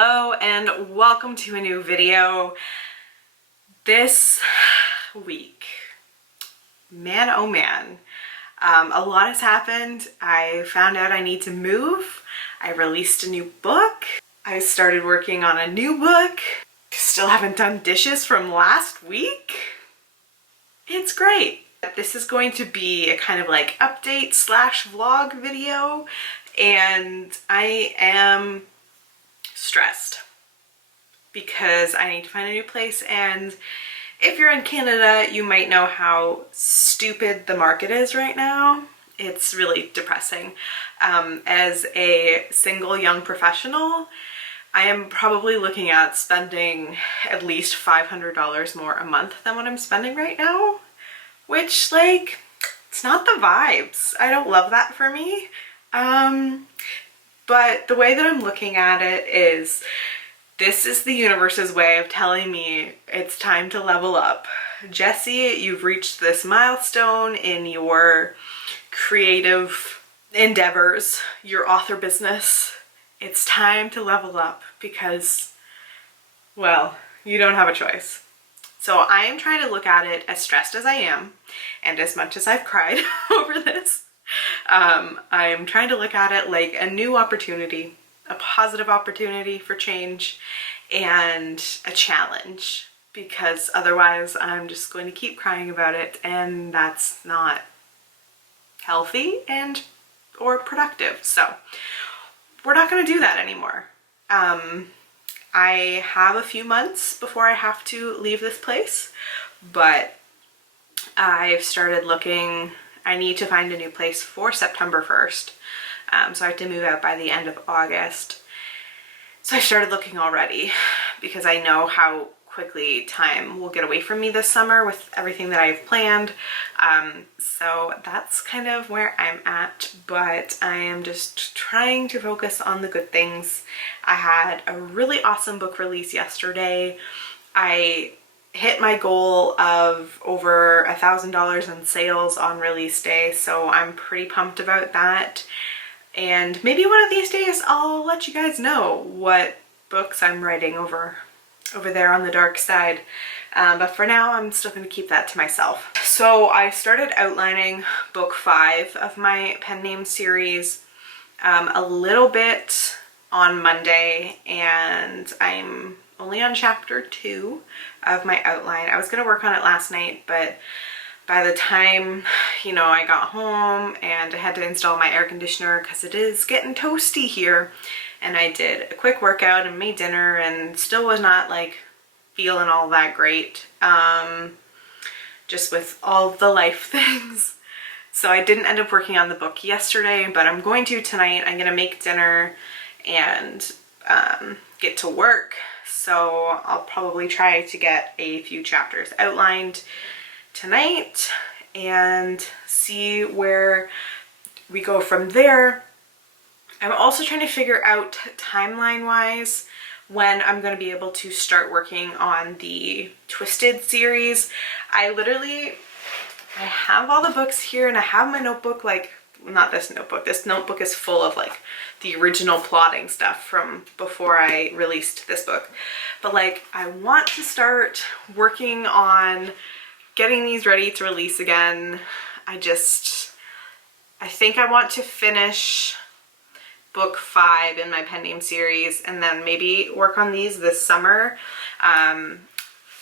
Hello and welcome to a new video. This week, man oh man, a lot has happened. I found out I need to move. I released a new book. I started working on a new book. Still haven't done dishes from last week. It's great. This is going to be a kind of like update slash vlog video, and I am stressed because I need to find a new place. And if you're in Canada, you might know how stupid the market is right now. It's really depressing. As a single young professional, I am probably looking at spending at least $500 more a month than what I'm spending right now, which, like, it's not the vibes. I don't love that for me. But the way that I'm looking at it is, this is the universe's way of telling me it's time to level up. Jessie, you've reached this milestone in your creative endeavors, your author business. It's time to level up because, well, you don't have a choice. So I am trying to look at it, as stressed as I am, and as much as I've cried over this, I'm trying to look at it like a new opportunity, a positive opportunity for change, and a challenge, because otherwise I'm just going to keep crying about it, and that's not healthy and or productive. So we're not going to do that anymore. I have a few months before I have to leave this place, but I've started looking. I need to find a new place for September 1st. So I have to move out by the end of August. So I started looking already because I know how quickly time will get away from me this summer with everything that I've planned. So that's kind of where I'm at, but I am just trying to focus on the good things. I had a really awesome book release yesterday. I hit my goal of over $1,000 in sales on release day, so I'm pretty pumped about that. And maybe one of these days I'll let you guys know what books I'm writing over there on the dark side. But for now, I'm still going to keep that to myself. So I started outlining book 5 of my pen name series a little bit on Monday, and I'm only on chapter 2 of my outline. I was going to work on it last night, but by the time, I got home and I had to install my air conditioner because it is getting toasty here, and I did a quick workout and made dinner and still was not like feeling all that great, just with all the life things. So I didn't end up working on the book yesterday, but I'm going to tonight. I'm gonna make dinner and get to work. So I'll probably try to get a few chapters outlined tonight and see where we go from there. I'm also trying to figure out timeline-wise when I'm going to be able to start working on the Twisted series. I have all the books here, and I have my notebook, like, not this notebook. This notebook is full of like the original plotting stuff from before I released this book. But like, I want to start working on getting these ready to release again. I think I want to finish book 5 in my pen name series and then maybe work on these this summer.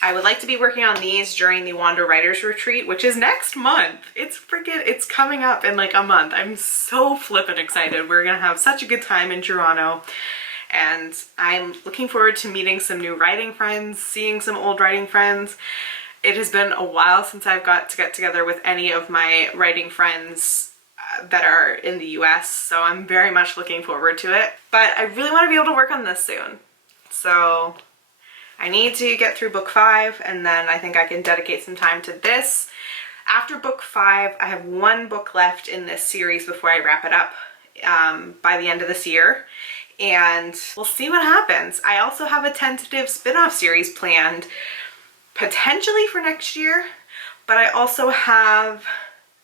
I would like to be working on these during the Wander Writers Retreat, which is next month. It's coming up in like a month. I'm so flippin' excited. We're gonna have such a good time in Toronto, and I'm looking forward to meeting some new writing friends, seeing some old writing friends. It has been a while since I've got to get together with any of my writing friends that are in the US, so I'm very much looking forward to it. But I really want to be able to work on this soon. So I need to get through book 5, and then I think I can dedicate some time to this. After book 5, I have one book left in this series before I wrap it up by the end of this year, and we'll see what happens. I also have a tentative spin-off series planned potentially for next year, but I also have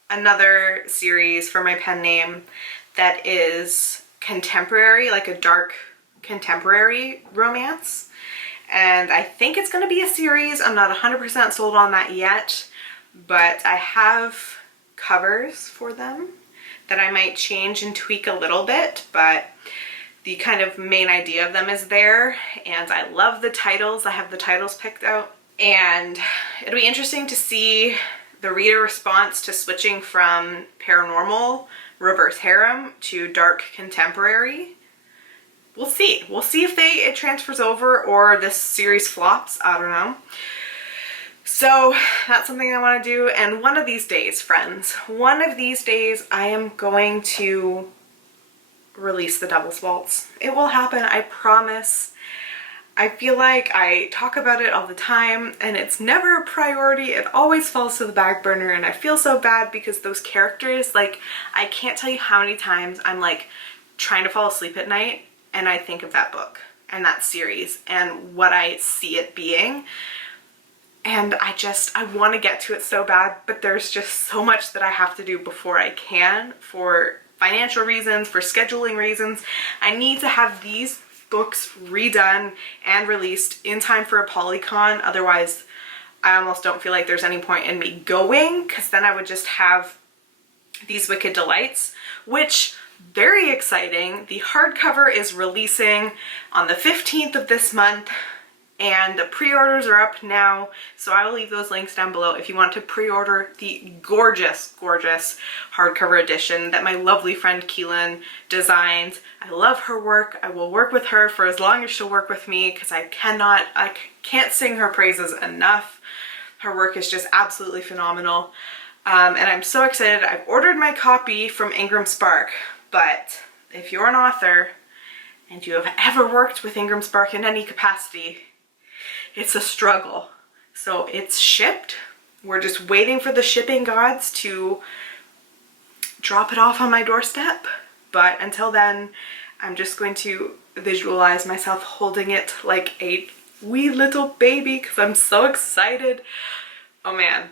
another series for my pen name that is contemporary, like a dark contemporary romance. And I think it's going to be a series. I'm not 100% sold on that yet, but I have covers for them that I might change and tweak a little bit, but the kind of main idea of them is there, and I love the titles. I have the titles picked out, and it'll be interesting to see the reader response to switching from paranormal reverse harem to dark contemporary. We'll see. We'll see if it transfers over or this series flops. I don't know. So that's something I want to do, and one of these days, friends, one of these days I am going to release the Devil's Waltz. It will happen, I promise. I feel like I talk about it all the time and it's never a priority. It always falls to the back burner, and I feel so bad because those characters, like, I can't tell you how many times I'm like trying to fall asleep at night and I think of that book and that series and what I see it being. And I want to get to it so bad, but there's just so much that I have to do before I can, for financial reasons, for scheduling reasons. I need to have these books redone and released in time for a Polycon. Otherwise, I almost don't feel like there's any point in me going, because then I would just have these Wicked Delights, which, very exciting. The hardcover is releasing on the 15th of this month, and the pre-orders are up now, so I will leave those links down below if you want to pre-order the gorgeous, gorgeous hardcover edition that my lovely friend Keylin designed. I love her work. I will work with her for as long as she'll work with me, because I can't sing her praises enough. Her work is just absolutely phenomenal, and I'm so excited. I've ordered my copy from Ingram Spark, but if you're an author and you have ever worked with Ingram Spark in any capacity, it's a struggle. So it's shipped. We're just waiting for the shipping gods to drop it off on my doorstep. But until then, I'm just going to visualize myself holding it like a wee little baby, because I'm so excited. Oh man,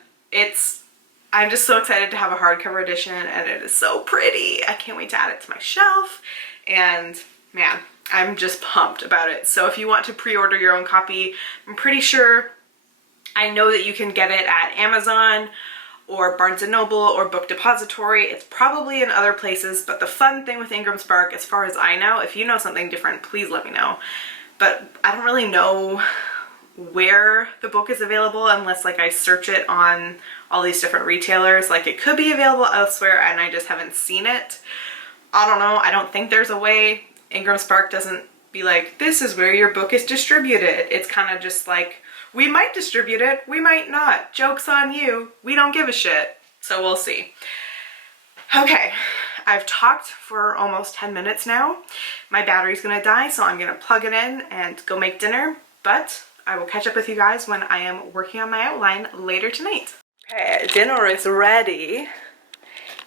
I'm just so excited to have a hardcover edition, and it is so pretty. I can't wait to add it to my shelf, and man, I'm just pumped about it. So if you want to pre-order your own copy, I'm pretty sure, I know that you can get it at Amazon or Barnes & Noble or Book Depository. It's probably in other places, but the fun thing with Ingram Spark, as far as I know, if you know something different, please let me know. But I don't really know where the book is available unless like I search it on all these different retailers. Like, it could be available elsewhere and I just haven't seen it. I don't know. I don't think there's a way. Ingram Spark doesn't be like, this is where your book is distributed. It's kind of just like, we might distribute it, we might not. Joke's on you. We don't give a shit. So we'll see. Okay, I've talked for almost 10 minutes now. My battery's gonna die, so I'm gonna plug it in and go make dinner, but I will catch up with you guys when I am working on my outline later tonight. Okay, dinner is ready.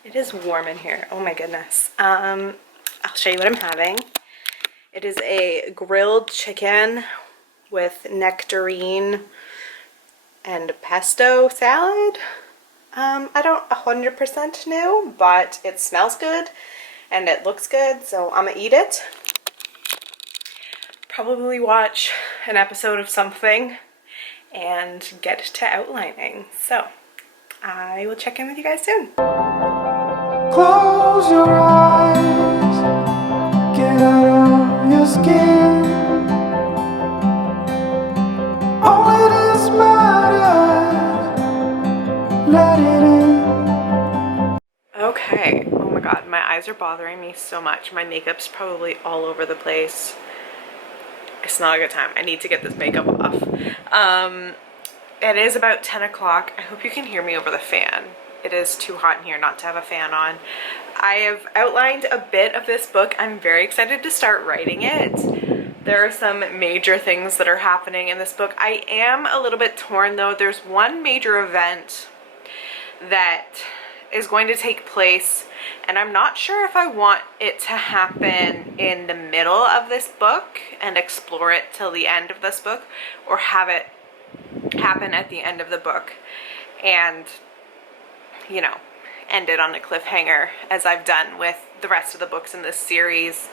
It is warm in here. Oh my goodness. I'll show you what I'm having. It is a grilled chicken with nectarine and pesto salad. I don't 100% know, but it smells good and it looks good, so I'm gonna eat it. Probably watch an episode of something and get to outlining. So I will check in with you guys soon. Close your eyes, get out of your skin. Only this matters, let it in. Okay, oh my god, my eyes are bothering me so much. My makeup's probably all over the place. It's not a good time. I need to get this makeup off. It is about 10 o'clock. I hope you can hear me over the fan. It is too hot in here not to have a fan on. I have outlined a bit of this book. I'm very excited to start writing it. There are some major things that are happening in this book. I am a little bit torn though. There's one major event that is going to take place, and I'm not sure if I want it to happen in the middle of this book and explore it till the end of this book, or have it happen at the end of the book and, you know, end it on a cliffhanger, as I've done with the rest of the books in this series,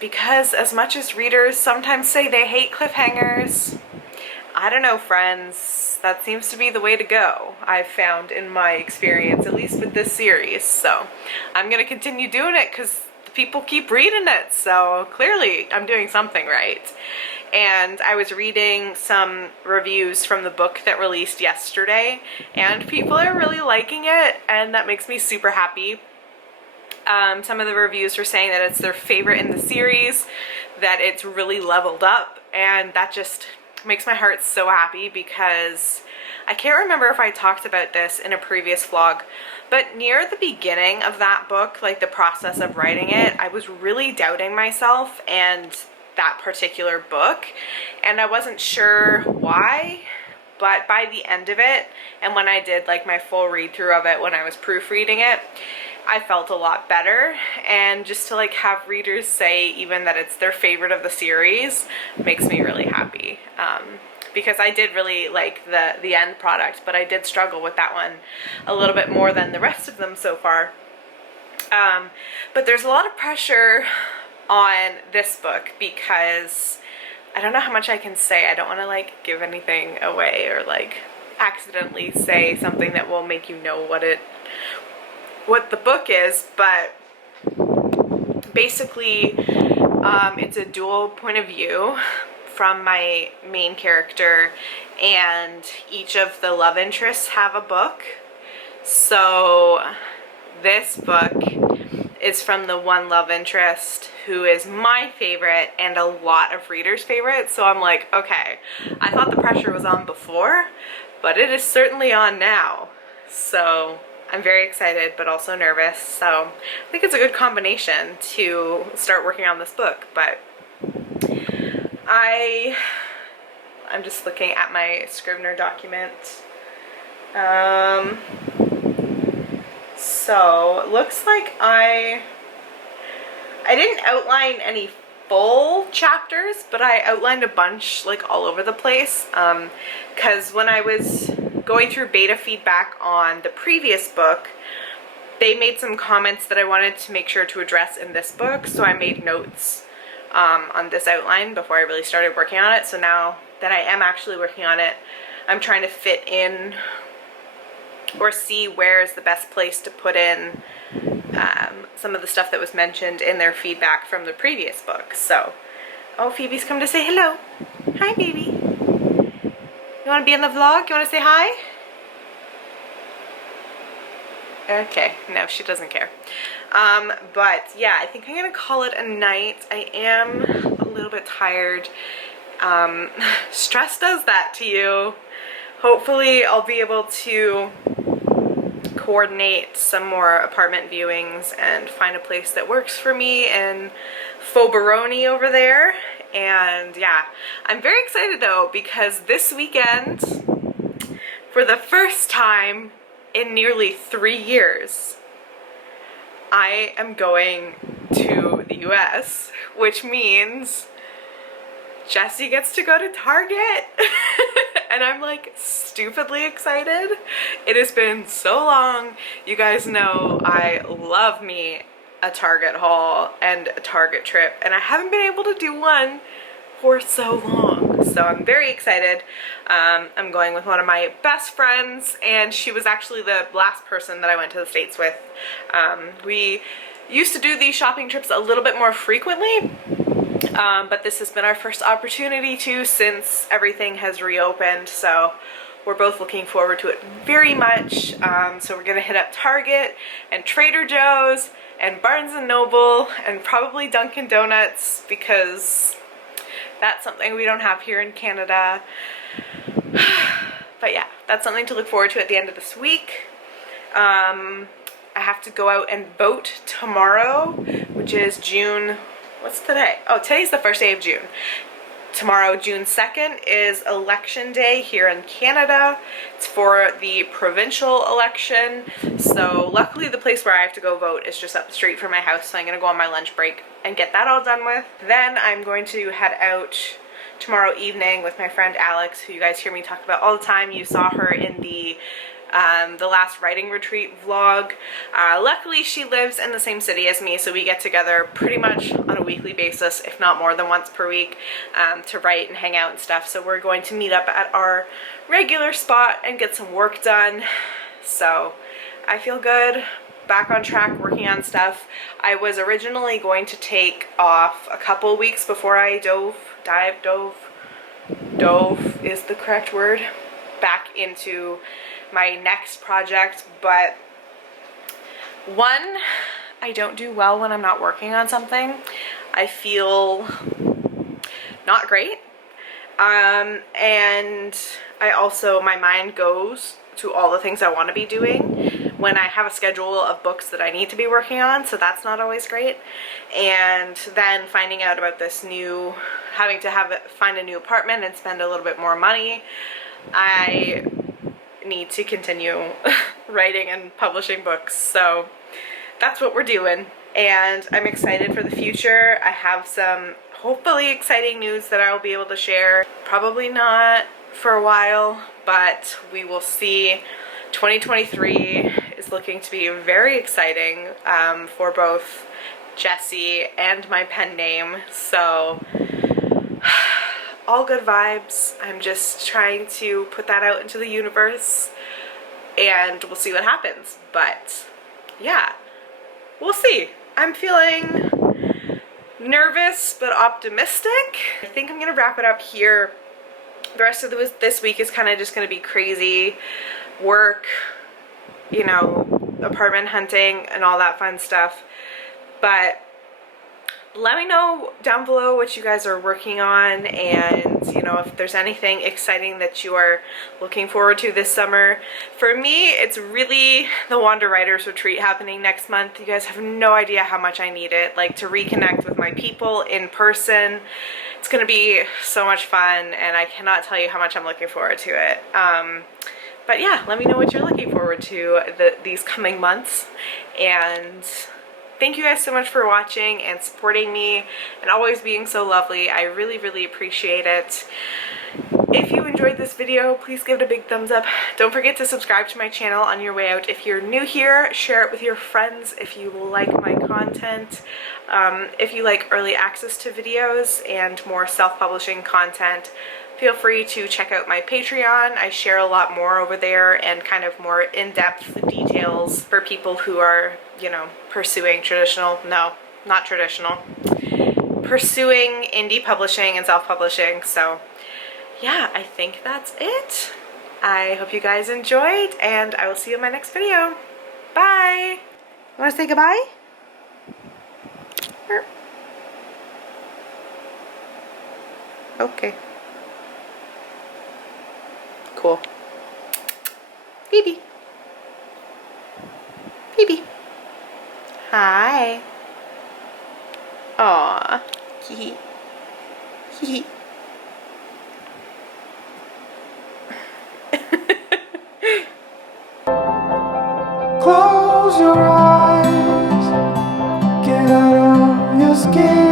because as much as readers sometimes say they hate cliffhangers, I don't know, friends, that seems to be the way to go, I've found in my experience, at least with this series. So I'm gonna continue doing it because the people keep reading it, so clearly I'm doing something right. And I was reading some reviews from the book that released yesterday, and people are really liking it, and that makes me super happy. Some of the reviews were saying that it's their favorite in the series, that it's really leveled up, and that just makes my heart so happy, because I can't remember if I talked about this in a previous vlog, but near the beginning of that book, like the process of writing it, I was really doubting myself and that particular book, and I wasn't sure why, but by the end of it, and when I did like my full read through of it when I was proofreading it, I felt a lot better. And just to like have readers say even that it's their favorite of the series makes me really happy, because I did really like the end product, but I did struggle with that one a little bit more than the rest of them so far. But there's a lot of pressure on this book because I don't know how much I can say. I don't want to like give anything away or like accidentally say something that will make you know what the book is, but basically it's a dual point of view from my main character, and each of the love interests have a book. So this book is from the one love interest who is my favorite and a lot of readers' favorite. So I'm like, okay, I thought the pressure was on before, but it is certainly on now. So I'm very excited, but also nervous. So I think it's a good combination to start working on this book. But I'm just looking at my Scrivener document. So it looks like I didn't outline any full chapters, but I outlined a bunch like all over the place, because when I was going through beta feedback on the previous book, they made some comments that I wanted to make sure to address in this book, so I made notes on this outline before I really started working on it. So now that I am actually working on it, I'm trying to fit in or see where is the best place to put in some of the stuff that was mentioned in their feedback from the previous book. So, oh, Phoebe's come to say hello. Hi, baby. You want to be in the vlog? You want to say hi? Okay, no, she doesn't care. But yeah, I think I'm gonna call it a night. I am a little bit tired. Stress does that to you. Hopefully I'll be able to coordinate some more apartment viewings and find a place that works for me in Foberoni over there. And yeah, I'm very excited though, because this weekend, for the first time in nearly 3 years, I am going to the US, which means Jessie gets to go to Target. And I'm like stupidly excited. It has been so long. You guys know I love me a Target haul and a Target trip, and I haven't been able to do one for so long. So I'm very excited. I'm going with one of my best friends, and she was actually the last person that I went to the States with. We used to do these shopping trips a little bit more frequently, but this has been our first opportunity to since everything has reopened, so we're both looking forward to it very much. So we're gonna hit up Target and Trader Joe's and Barnes & Noble and probably Dunkin' Donuts, because that's something we don't have here in Canada. But yeah, that's something to look forward to at the end of this week. I have to go out and vote tomorrow, which is June, what's today? Oh, today's the first day of June. Tomorrow, June 2nd, is election day here in Canada. It's for the provincial election. So luckily the place where I have to go vote is just up the street from my house, so I'm gonna go on my lunch break and get that all done with. Then I'm going to head out tomorrow evening with my friend Alex, who you guys hear me talk about all the time. You saw her in the the last writing retreat vlog. Luckily she lives in the same city as me, so we get together pretty much on a weekly basis, if not more than once per week, to write and hang out and stuff. So we're going to meet up at our regular spot and get some work done. So I feel good, back on track working on stuff. I was originally going to take off a couple weeks before I dove is the correct word, back into my next project, but one, I don't do well when I'm not working on something. I feel not great, and I also, my mind goes to all the things I want to be doing when I have a schedule of books that I need to be working on, so that's not always great. And then finding out about this new, having to find a new apartment and spend a little bit more money, I need to continue writing and publishing books, so that's what we're doing, and I'm excited for the future. I have some hopefully exciting news that I will be able to share. Probably not for a while, but we will see. 2023 is looking to be very exciting for both Jessie and my pen name, so all good vibes. I'm just trying to put that out into the universe and we'll see what happens. But yeah, we'll see. I'm feeling nervous but optimistic. I think I'm gonna wrap it up here. The rest of this week is kind of just gonna be crazy work, you know, apartment hunting and all that fun stuff. But let me know down below what you guys are working on, and you know, if there's anything exciting that you are looking forward to this summer. For me, it's really the Wander Writers Retreat happening next month. You guys have no idea how much I need it, like to reconnect with my people in person. It's gonna be so much fun, and I cannot tell you how much I'm looking forward to it. But yeah, let me know what you're looking forward to these coming months, and thank you guys so much for watching and supporting me and always being so lovely. I really, really appreciate it. If you enjoyed this video, please give it a big thumbs up. Don't forget to subscribe to my channel on your way out. If you're new here, share it with your friends if you like my content. If you like early access to videos and more self-publishing content, feel free to check out my Patreon. I share a lot more over there and kind of more in-depth details for people who are, you know, pursuing traditional, no, not traditional, pursuing indie publishing and self-publishing. So yeah, I think that's it. I hope you guys enjoyed, and I will see you in my next video. Bye! Want to say goodbye? Okay. Cool. Phoebe. Phoebe. Hi. Aw. Hee hee. Close your eyes, get out of your skin.